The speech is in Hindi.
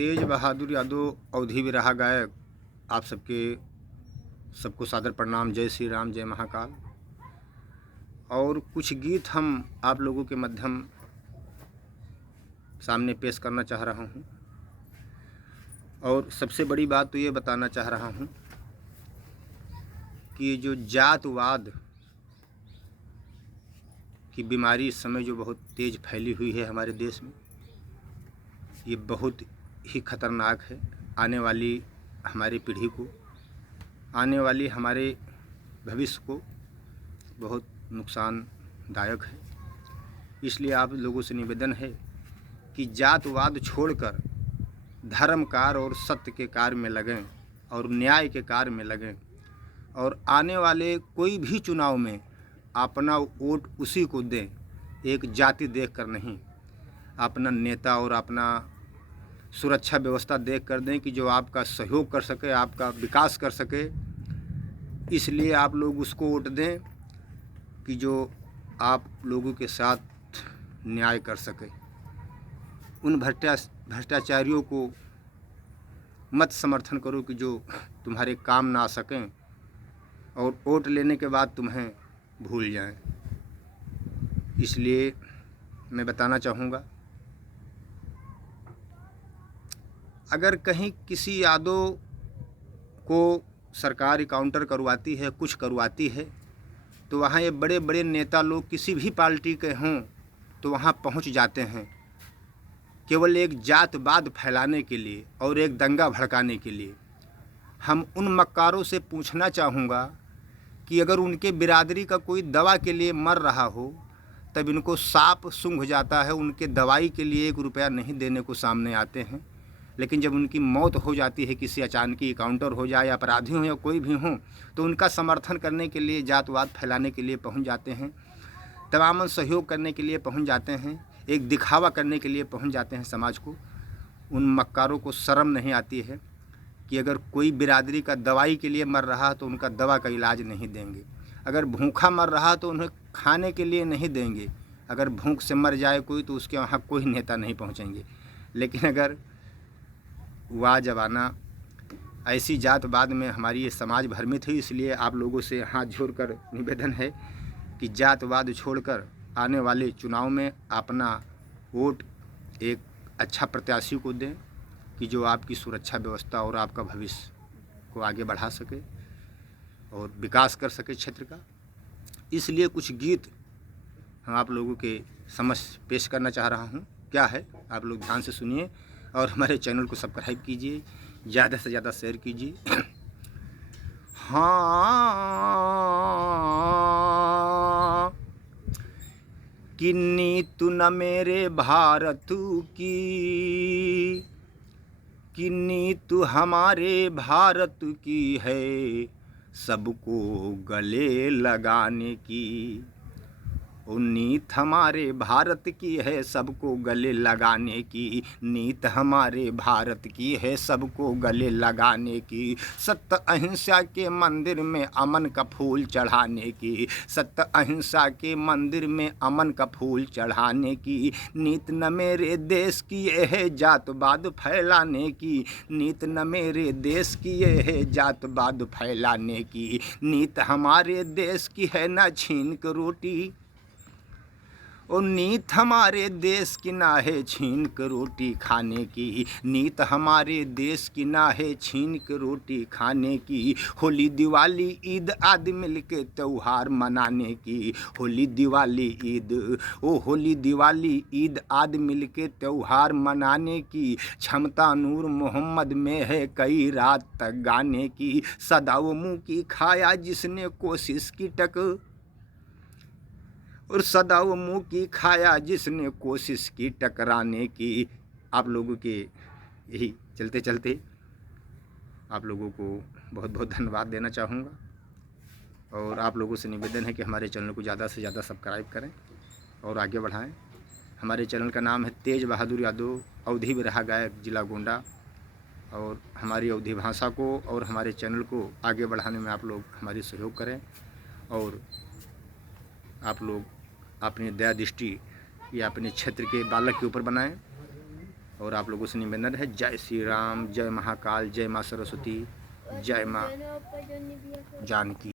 तेज बहादुर यादव अवधी विरहा गायक आप सबको सादर प्रणाम। जय श्री राम, जय महाकाल। और कुछ गीत हम आप लोगों के माध्यम सामने पेश करना चाह रहा हूं। और सबसे बड़ी बात तो ये बताना चाह रहा हूं कि जो जातवाद की बीमारी इस समय जो बहुत तेज़ फैली हुई है हमारे देश में, ये बहुत ही खतरनाक है। आने वाली हमारी पीढ़ी को, आने वाली हमारे भविष्य को बहुत नुकसानदायक है। इसलिए आप लोगों से निवेदन है कि जातवाद छोड़कर धर्म कार्य और सत्य के कार्य में लगें और न्याय के कार्य में लगें। और आने वाले कोई भी चुनाव में अपना वोट उसी को दें, एक जाति देखकर नहीं, अपना नेता और अपना सुरक्षा व्यवस्था देख कर दें कि जो आपका सहयोग कर सके, आपका विकास कर सके। इसलिए आप लोग उसको वोट दें कि जो आप लोगों के साथ न्याय कर सके। उन भ्रष्टाचारियों को मत समर्थन करो कि जो तुम्हारे काम ना आ सकें और वोट लेने के बाद तुम्हें भूल जाएं। इसलिए मैं बताना चाहूँगा, अगर कहीं किसी यादव को सरकार काउंटर करवाती है, कुछ करवाती है, तो वहाँ ये बड़े बड़े नेता लोग किसी भी पार्टी के हों तो वहाँ पहुँच जाते हैं, केवल एक जातवाद फैलाने के लिए और एक दंगा भड़काने के लिए। हम उन मक्कारों से पूछना चाहूँगा कि अगर उनके बिरादरी का कोई दवा के लिए मर रहा हो तब इनको सांप सूंघ जाता है, उनके दवाई के लिए 1 रुपया नहीं देने को सामने आते हैं। लेकिन जब उनकी मौत हो जाती है, किसी अचानक काउंटर हो जाए, अपराधी हो या कोई भी हो, तो उनका समर्थन करने के लिए, जातवाद फैलाने के लिए पहुंच जाते हैं, तमाम सहयोग करने के लिए पहुंच जाते हैं, एक दिखावा करने के लिए पहुंच जाते हैं समाज को। उन मक्कारों को शर्म नहीं आती है कि अगर कोई बिरादरी का दवाई के लिए मर रहा तो उनका दवा का इलाज नहीं देंगे, अगर भूखा मर रहा तो उन्हें खाने के लिए नहीं देंगे, अगर भूख से मर जाए कोई तो उसके वहाँ कोई नेता नहीं पहुँचेंगे। लेकिन अगर वह ज़माना ऐसी जातवाद में हमारी ये समाज भ्रमित है। इसलिए आप लोगों से हाथ जोड़कर निवेदन है कि जातवाद छोड़कर आने वाले चुनाव में अपना वोट एक अच्छा प्रत्याशी को दें कि जो आपकी सुरक्षा व्यवस्था और आपका भविष्य को आगे बढ़ा सके और विकास कर सके क्षेत्र का। इसलिए कुछ गीत हम आप लोगों के समक्ष पेश करना चाह रहा हूँ। क्या है, आप लोग ध्यान से सुनिए और हमारे चैनल को सब्सक्राइब कीजिए, ज़्यादा से ज़्यादा शेयर कीजिए। हाँ, कि नीतू न मेरे भारत की, कि नीतू हमारे भारत की है, सबको गले लगाने की। वो नीत हमारे भारत की है, सबको गले लगाने की। नीत हमारे भारत की है, सबको गले लगाने की। सत्य अहिंसा के मंदिर में अमन का फूल चढ़ाने की। सत्य अहिंसा के मंदिर में अमन का फूल चढ़ाने की। नीत न मेरे देश की ये है, जातवाद फैलाने की। नीत न मेरे देश की ये है, जातवाद फैलाने की। नीत हमारे देश की है, ना छीन के रोटी। और नीत हमारे देश की ना है, छीन के रोटी खाने की। नीत हमारे देश की ना है, छीन के रोटी खाने की। होली दिवाली ईद आदि मिल के त्यौहार मनाने की। होली दिवाली ईद, ओ होली दिवाली ईद आदि मिल के त्यौहार मनाने की। क्षमता नूर मोहम्मद में है, कई रात तक गाने की। सदा वो मुँह की खाया जिसने कोशिश की टक, और सदा वो मुँह की खाया जिसने कोशिश की टकराने की। आप लोगों के यही चलते चलते आप लोगों को बहुत बहुत धन्यवाद देना चाहूँगा। और आप लोगों से निवेदन है कि हमारे चैनल को ज़्यादा से ज़्यादा सब्सक्राइब करें और आगे बढ़ाएं। हमारे चैनल का नाम है तेज बहादुर यादव अवधी विरहा गायक, जिला गोंडा। और हमारी अवधी भाषा को और हमारे चैनल को आगे बढ़ाने में आप लोग हमारी सहयोग करें। और आप लोग अपनी दया दृष्टि या अपने क्षेत्र के बालक के ऊपर बनाएं और आप लोगों से निवेदन है, जय श्री राम, जय महाकाल, जय माँ सरस्वती, जय माँ जानकी।